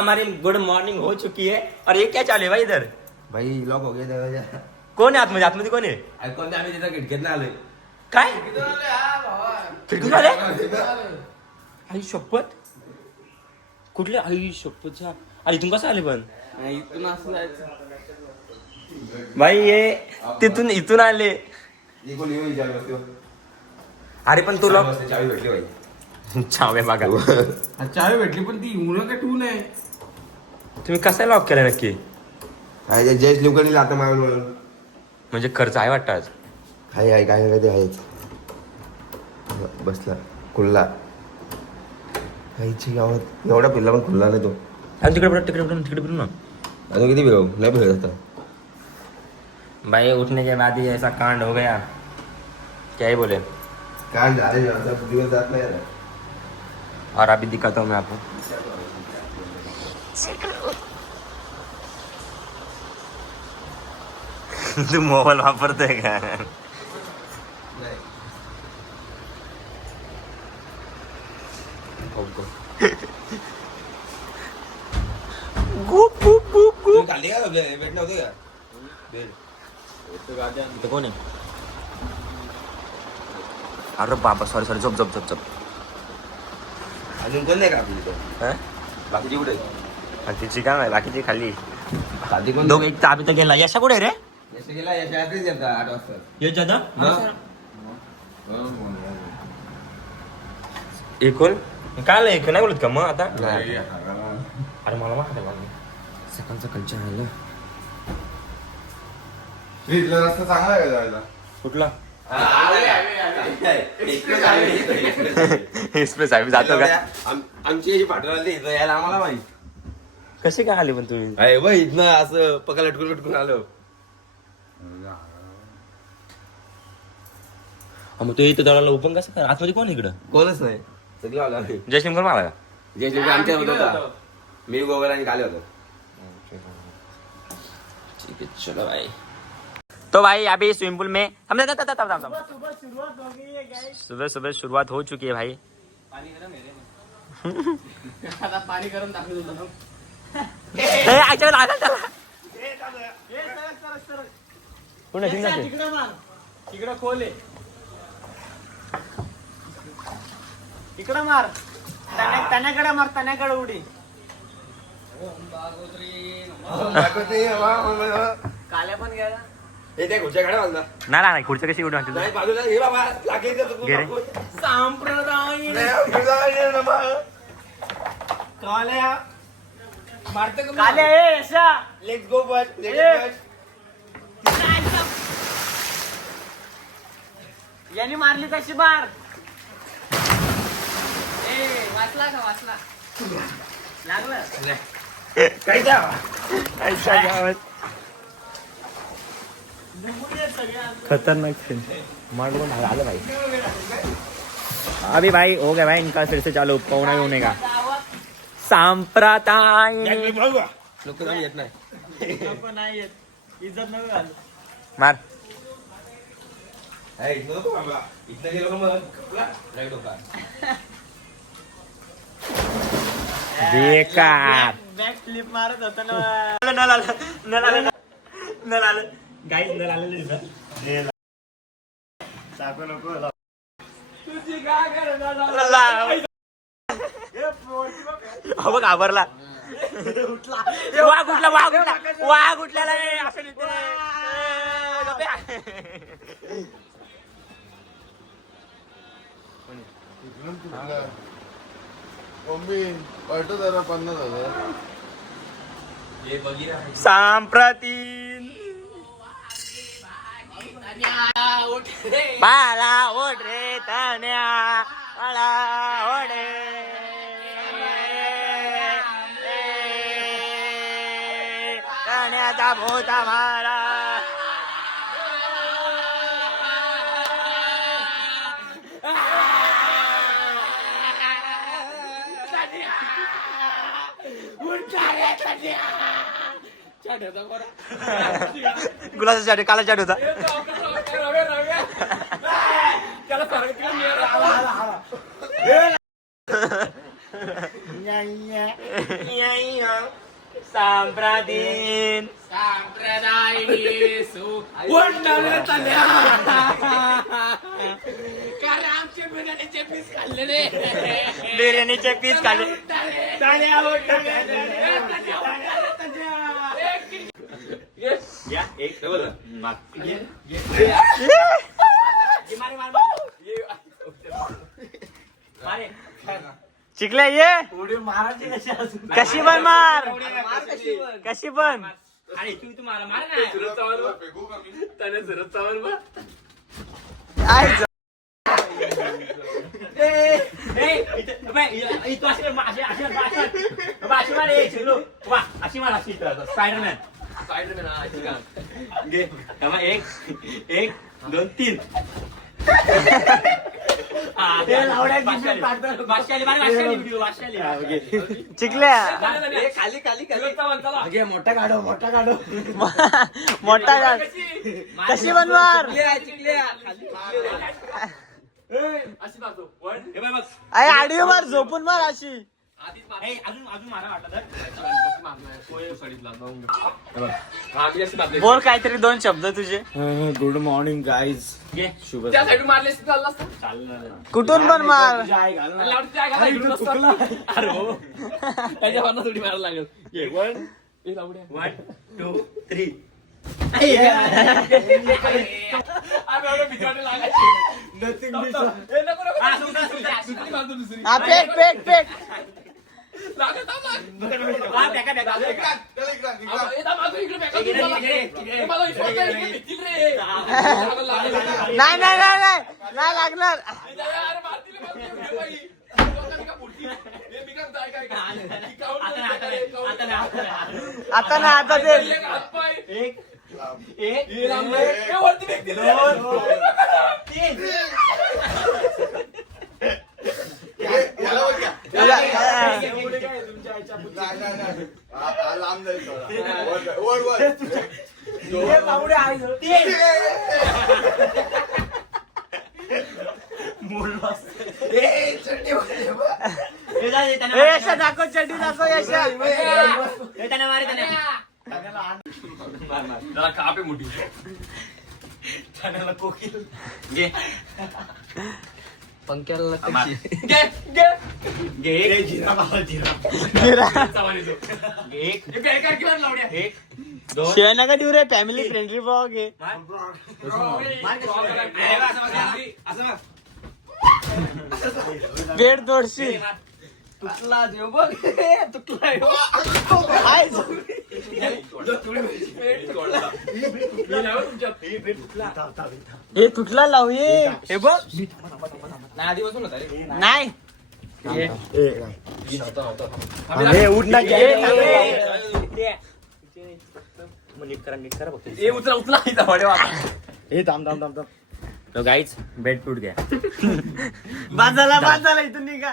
हमारी good morning हो चुकी है और ये क्या चालू है भाई इधर? भाई लॉक हो गया दरवाजा. कोण आहे आतमध्ये? आतमध्ये कोण आहे? अरे कोणत्या आम्ही तिथं खिडकीत आलोय. काय खिडकीत आले? आई शपथ. कुठले? आई शपथ. अरे इथून कसं आले पण? इथून असं जायचं. भाई ये तिथून इथून आले. इकडून येऊन विचार बसतो. अरे पण तुला चावी भेटली भाई. चावे बघा. चावी भेटली पण ती उन्हा काय ठेवू नये. तुम्ही कसं लॉक केलं नक्की? काय जयेश लिवकडील आता मागून म्हणून. म्हणजे खर्च आहे वाटतं आज. हाय काय ते आहेच. बसला खुल्ला. काहीची गावात एवढा पिल्ला पण खुल्ला नाही तो. आणि तिकडे फिरून ना. अजून किती फिरव नाही फिरत आता. भाई उठने के बाद ही ऐसा कांड हो गया, क्या ही बोले. काय झाले दिवस जात नाही. और अभी दिखाता हूँ मैं आपको. तू मोबाईल वापरतोय का? गुप गुप गुप गुप. खाली का भेट नव्हतं का? इथं कोण आहे? अरे बाबा सॉरी झोप. अजून कोण नाही का आपली इथं? हं? बाकीची कुठे? आणि तिची काय नाही, बाकीची खाली. खाली कोण? दोघ एक ताबी तर गेला. यशा कुठे रे? यश गेला. यश रात्रीच येतात 8 वाजता. ये जादा हा. एकूण काय एक नाही बोलत का मग आता? अरे मला माहिती आहे सकाळचं आहे. इथला रस्ता चांगला आहे का जायला? कुठला? एक्सप्रेस आहे जातो का? आमची अशी पाठवली इथं यायला आम्हाला माहित. कसे काय आले पण तुम्ही? अरे वय इथनं असं पका लटकून आलो. मग तो इथं दळाला ओपन कसं कर? आतमध्ये कोण इकडं? कोणच नाही. सगळं आलो आम्ही. जयसिंग कोण मला का? जे आमच्या होतो. मी गोवर आणि काले होतो. ठीक है चलो भाई. तो भाई अभी स्विमिंग पूल में हमने सुबह शुरुआत हो चुकी है भाई. आता पाणी गरम टाकलं तुला. तिकडं खोल आहे. तिकडं मार. तण्याकडे उडी. काल्या पण गेला. हे त्या खुर्च्या गाड्या बांधला. नाही खुर्च्या कशी उडून आणतील? नाही बाजूला हे बाबा लागेल का तू? घे रे. सांप्रदायिक काल्या मारते का? काल्या ए यशा. Let's go but. यांनी मारली तशी मार. ए वाचला का? वाचला लागलं. काय द्या खतरनाक मार आलं भाई. अभी भाई हो गया भाई इनका फिर से चालू पौना होने का. सांप्रदायिक लोक नाही येत नाही. नाही येत. इज्जत नाही घाल. मार. इथं नको बाबा. इथं गेलो मग राईट होता. बेकार. बॅक फ्लिप मारत होता ना. नल आलं गाईस नल आलेलं टाकू नको. तुझी बघ घाबरला. वाघ उठल्याला मम्मी पाठव जरा 50,000. सांप्रतीन बाला ओढ रे तन्या बाला ओढ तण्याचा भोता मारा. गुलाचा चाट काला चाट होता. सांप्रदायिन आमचे बिर्याणीचे पीस खाल्लेले बिर्याणीचे पीस खाल्ले या एक चिकल्या ये कशी पण मार कशी पण अरे तू मारा मार ना फेकू का मी? स्पायडरमॅन एक एक दोन तीन चिकल्या मोठा काढो मोठा गाड कशी बनवार अरे आडिओ मार झोपून मार अशी अजून मारा वाटलं बोल काहीतरी दोन शब्द तुझे. Good morning guys. शुभ त्या साईड मारले चालला असता. कुठून पण मार त्याच्यावरनं थोडी मारायला लागेल. 1 2 3 फेक नाही लागणार. आता ते एक लांब जाईल वर यशा दाखव चड्डी दाखव यशा कापे मोठी कोकिल घे पंख्याला शिवाय नका देऊ रे फॅमिली फ्रेंडली ब्लॉग आहे. बेड तोडशी तुटला देव बघ तुटला हे तुटला लावू हे बघ आधीपासून होता रे. नाही उचला गाईच बेड टूट घ्या बांधाला इथून निघा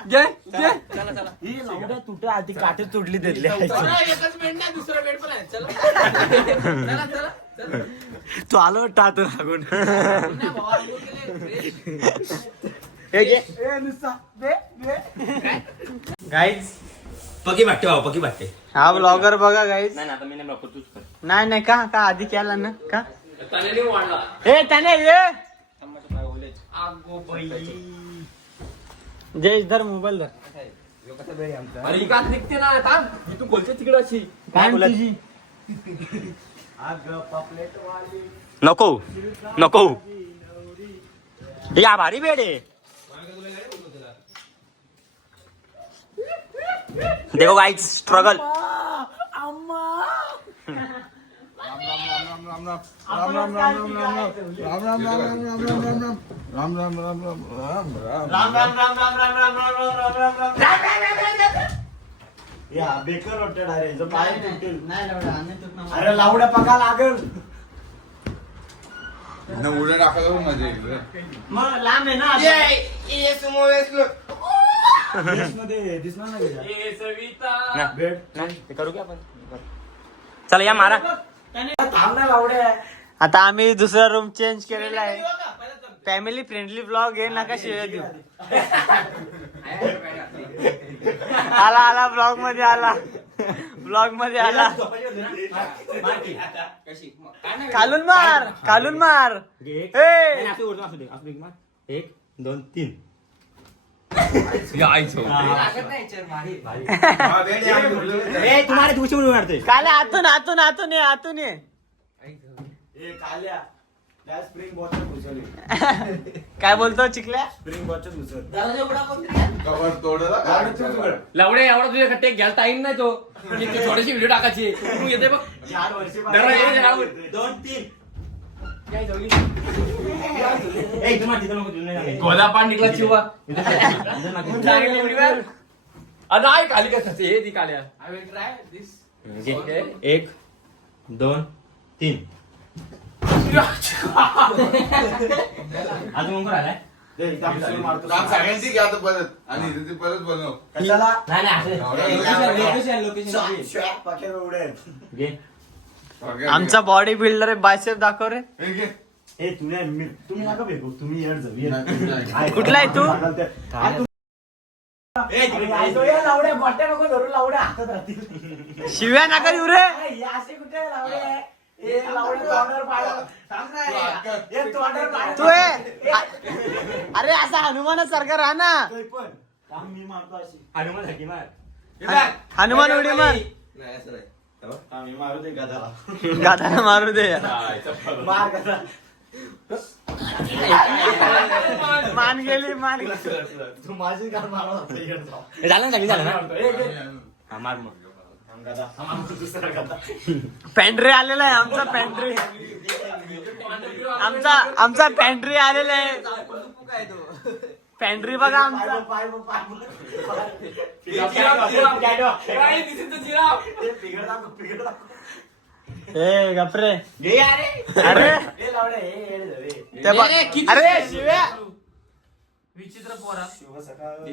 तुट आधी काठी तुटली त्यातली एकच बेड नाही दुसरा बेड पण आहे. चला चला तू आलो वाटतं आतून लागून गाईज पकी वाटते भाऊ पकी वाटते. हा ब्लॉगर बघा गाईज. नाही आता मी नाही बघतो तूच कर. नाही का आधी केला ना का त्याने वाढला. हे त्याने ये जयेश धर मोबाईल धर. अरे का निघते ना थांब इथून बोलते तिकडे अशी काय तुझी नको या भारी बेड आहे. देखो गाइस स्ट्रगल अरे लावड्या पका लागल उड्या टाकायला पण मजा येईल रे. मग लांब आहे ना मध्ये दिसणार नाही का? ए सविता करू की आपण चला या मारा. आता आम्ही दुसरा रूम चेंज केलेला आहे. फॅमिली फ्रेंडली ब्लॉग आहे नका शिव्या देऊ. आला ब्लॉग मध्ये आला. ब्लॉग मध्ये आला. खालून मार. ए! 1 2 3 तुम्हाला तुझी उडी मारतोय. काले आतून ये. काय बोलतो चिकल्या? कवर तोडला लावडे एवढा तुझ्या खट्टे घ्यायला टाइम नाही तो. थोडीशी व्हिडिओ टाकायची तू येते बघ. 2 3 गोदा पान निघला चिवा. नाही खाली कसं हे ती काल्या. 1 2 3 अजून कोण आलाय? सगळ्यांची घ्या आता परत आणि इथे परत बनव आमचा बॉडी बिल्डर आहे. बायसेप दाखव रे. हे घे. तुम्ही नका भेटू. तुम्ही येड जाऊ. नाही. कुठला आहे तू? शिव्या नका देऊ रे. तू अरे असा हनुमानासारखा राहा ना. हनुमान उडी मार. नाही असं नाही. गाताना मारू दे. मान गेली. झालं ना. मार मग. पॅन्ट्री आलेला आहे. आमचा पॅन्ट्री आलेला आहे. पॅन्ट्री बघा आमचा. ए गपरे. अरे शिव्या. विचित्र पोरा.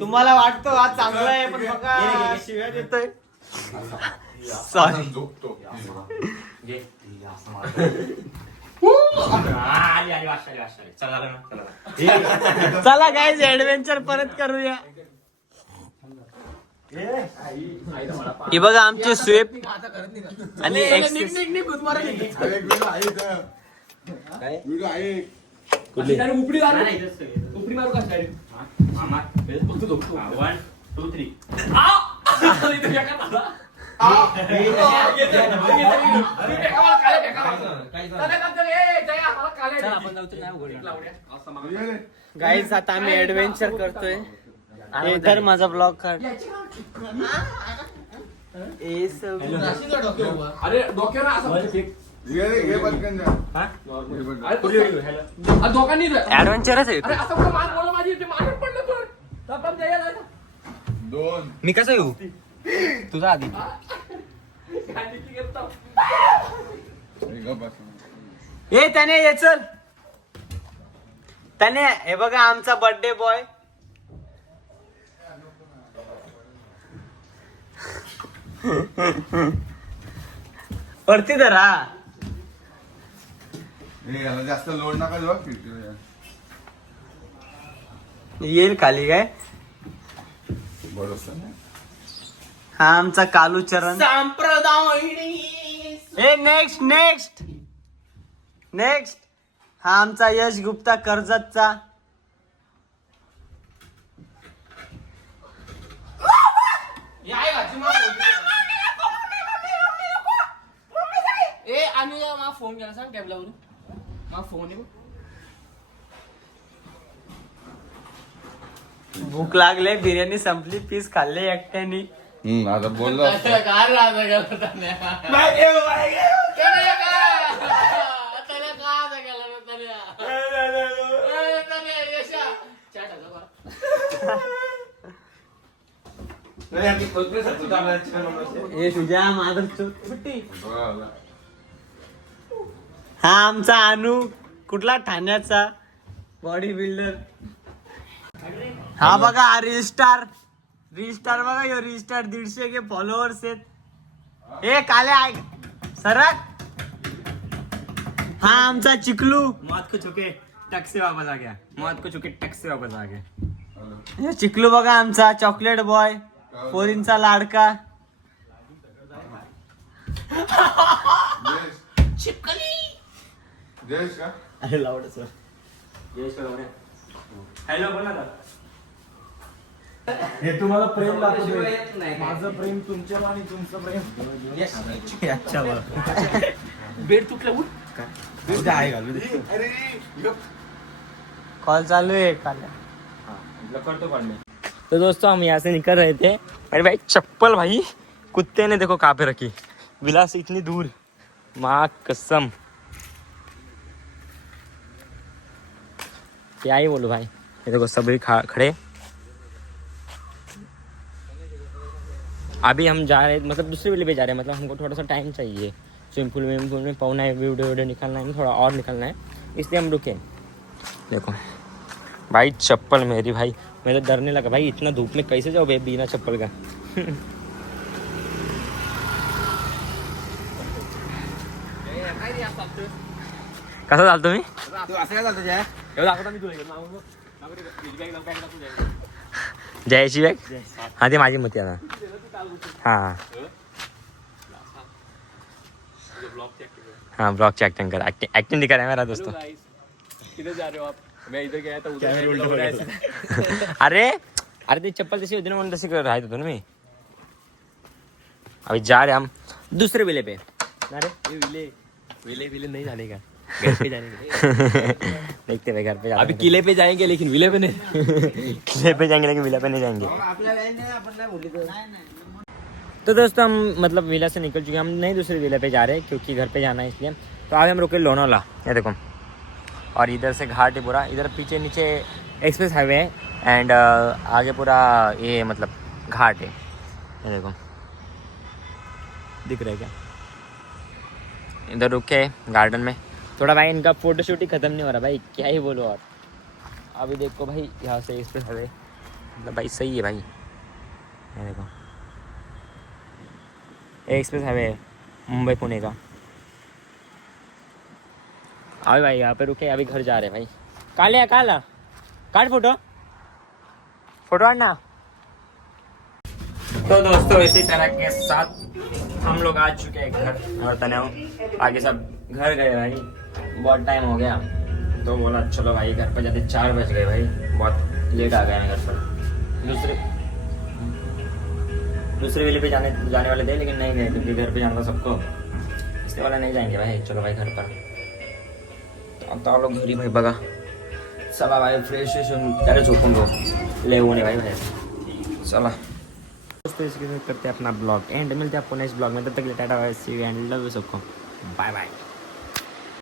तुम्हाला वाटतो आज चांगला आहे पण बघा शिव्या देतोय. सॉरी. झोपतो चला गाईज ऍडव्हेंचर परत करूया. ही बघा आमचे स्विफ्ट आणि व्हिडिओ आहे उपडी मारू का? 1 2 3 गाईज आता आम्ही ऍडव्हेंचर करतोय. तर माझा ब्लॉग काढ. अरे डोक्यावर असं घे पटकन जा. दोघांनी ऍडव्हेंचरच आहे. अरे असं बोला माझी मागे पडलं तर 2 मी कसं येऊ तुझा आधी? हे त्याने ये चल. त्याने हे बघा आमचा बर्थडे बॉय. वरती धरा. याला जास्त लोड नका देऊ. येईल खाली काय. बरोबर हा आमचा कालूचरण. हे नेक्स्ट हा आमचा यश गुप्ता कर्जतचा. फोन केला सांग टॅबलावरून. फोन भूक लागले. बिर्याणी संपली. पीस खाल्ले एकट्याने. आता बोललो हे तुझ्या माझं सुट्टी. हा आमचा अनु कुठला ठाण्याचा बॉडी बिल्डर. हा बघा हा रिस्टार बघा. यो रिस्टार 150 के फॉलोअर्स आहेत. हे काले ऐक सरक. हा आमचा चिकलू. मात को चुके टक से वापस आ गया मौत को चुके टक से वापस आ गया. हे चिकलू बघा आमचा चॉकलेट बॉय पोरींचा लाडका. जयेश का अरे लावड सर हॅलो बोला ना. हे तुम्हाला प्रेम दाखवतोय. माझं प्रेम तुमच्यावर आणि तुमचं प्रेम. अच्छा बघ. बेड तुटलं उठ. अरे कॉल चालू आहे काल. करतो कॉल में. तो दोस्तों हम यहाँ से निकल रहे थे. अरे भाई चप्पल भाई कुत्ते ने देखो कहाँ पे रखी. विलास इतनी दूर माँ कसम क्या ही बोलो भाई. ये देखो सभी खड़े. अभी हम जा रहे मतलब दूसरे वाले पे जा रहे हैं. मतलब हमको थोड़ा सा टाइम चाहिए स्विमिंग पूल में पहुँचना है. वीडियो निकालना है थोड़ा और निकालना है इसलिए हम रुके. देखो भाई चप्पल मेरी भाई मैं तो डरने लगा भाई. इतना धूप में कैसे जाओ भाई बिना चप्पल का. कसं चालतो मी तू असं काय चालतं जय जयची बॅग. हा ते माझी मती आता. हां हाँ ब्लॉग ऍक्टिंग कर. ऍक्टिंग दिखा रहा है मेरा दोस्तों. किधर जा रहे हो आप? मैं इधर गया था उधर. अरे अरे ते चप्पल तशी होती ना म्हणून तशी राहत होतो ना मी. अभी जा रहे हम दूसरे विले पे. अरे विले विले नहीं जाने का. घर पे जाने देखते भाई घर पे जाते अभी किले पे जाएंगे लेकिन विले पे नहीं. किले पे जाएंगे लेकिन विला पे नहीं जाएंगे. तो दोस्तों हम मतलब विला से निकल चुके हैं. हम नहीं दूसरे विला पे जा रहे हैं क्योंकि घर पे जाना है इसलिए. तो आगे हम रुके लोनावाला. ये देखो और इधर से घाट है पूरा. इधर पीछे नीचे एक्सप्रेस हाईवे है एंड आगे पूरा ये मतलब घाट है. ये देखो दिख रहा है क्या. इधर रुके गार्डन में थोड़ा भाई. इनका फोटोशूट ही ख़त्म नहीं हो रहा भाई क्या ही बोलो. और अभी देखो भाई यहाँ से एक्सप्रेस हाईवे मतलब भाई सही है भाई. ये देखो एक्सप्रेस हाईवे मुंबई पुणे का. अभी भाई यहाँ पे रुके. अभी घर जा रहे हैं भाई. काले काला काट फोटो आना. तो दोस्तों इसी तरह के साथ हम लोग आ चुके हैं घर. और तनाव आगे सब घर गए भाई. बहुत टाइम हो गया तो बोला चलो भाई घर पर जाते. 4 बज गए भाई. बहुत लेट आ गए हैं घर पर. दूसरे वेले पे जाने वाले थे लेकिन नहीं गए क्योंकि घर पे जाना था सबको. इसके वाला नहीं जाएंगे भाई. चलो भाई घर पर. अब तो आप लोग घरी भाई बघा चला भाई फ्रेश त्याला झोपून गो ले होणे भाई बाहेर. चला दोस्तों इसके साथ करते हैं अपना ब्लॉग एंड. मिलते हैं आपको नेक्स्ट ब्लॉग में. तब तक tata bye see you and love you सबको. Bye bye.